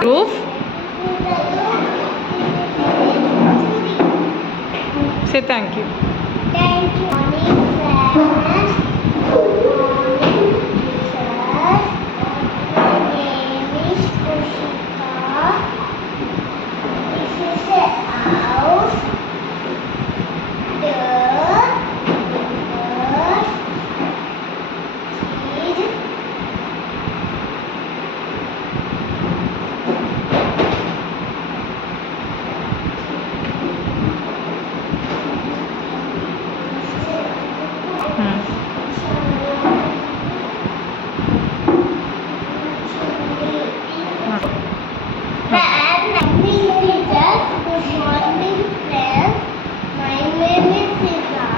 Roof. Say thank you. Thank you. Morning, friends. Good morning, teachers. My name is Kushika. This is a house. The bird is Good morning, friends. My name is Sita.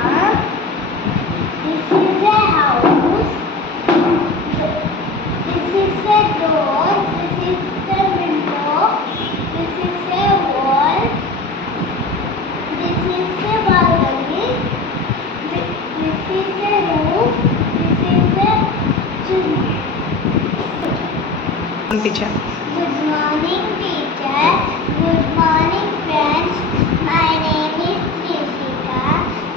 This is a house. This is a door. This is a window. This is a wall. This is a balcony. This is a roof. This is a chimney. Teacher. Good morning, teacher. Good morning, friends. My name is Trishika.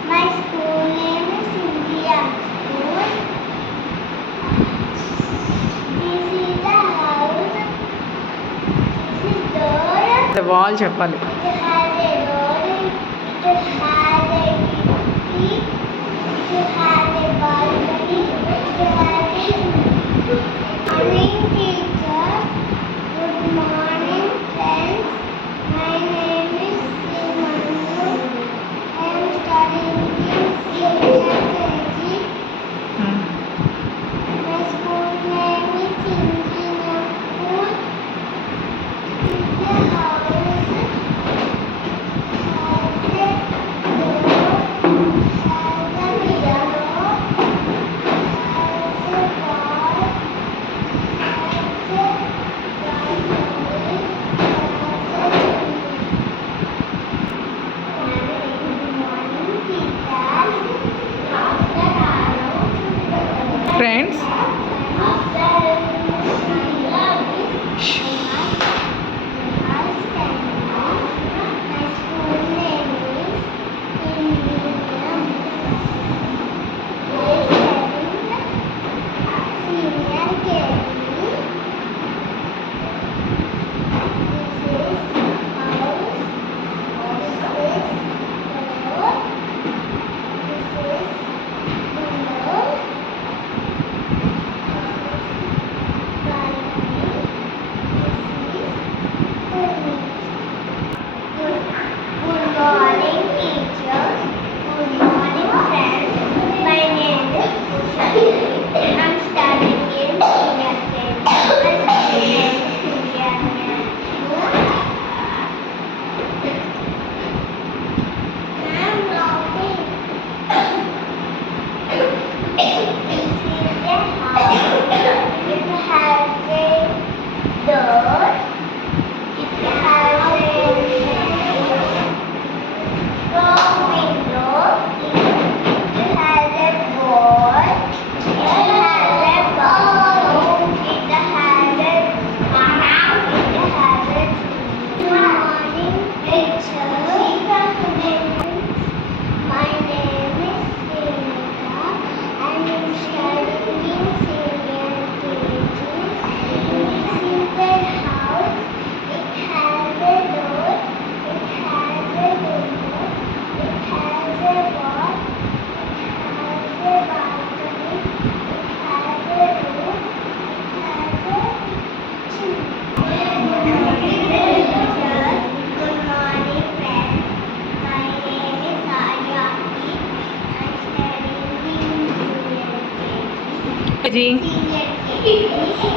My school name is India School. This is the house. This is door. The wall చెప్పాలి. It has a door. It has a key. It has a balcony. It has a morning, teacher. Good morning, friends. My name is Srimandu. I am studying in senior KG. My school name is Engineer School. This is a house. Has a door. Has a window. Has a wall. Friends. Good morning, teachers. Good morning, friends. My name is Kushika. I'm studying in senior grade. My school name is India School. I'm laughing. This is a house. It has a door. It has a strong window. It has a wall. It has a balcony. It has a good morning, teacher. My name is Srinika. I am studying in senior KG. This is a house. It has a door. It has a window. It has a wall. It has a balcony. It has a roof. It has a chimney. Good morning, friends. My name is Aryati. I'm studying in ji. senior KG.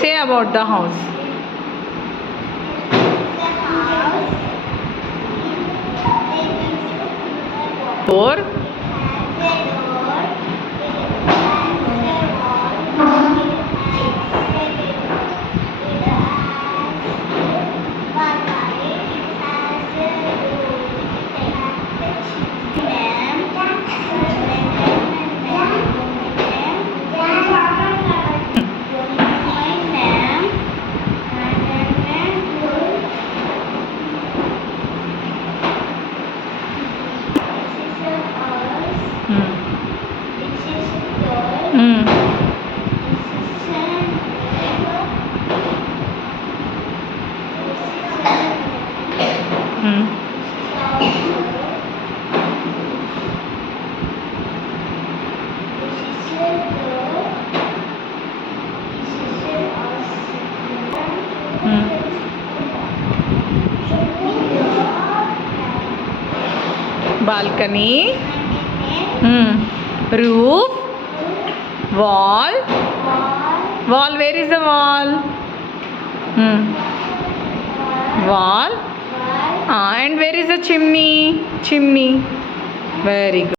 Say about the house. The house. Door. It has a door. It has a wall. It has a window. It has a balcony. It has a roof. It has a chimney. balcony, roof, wall. Wall, where is the wall? Wall. And where is the chimney? Chimney. Very good.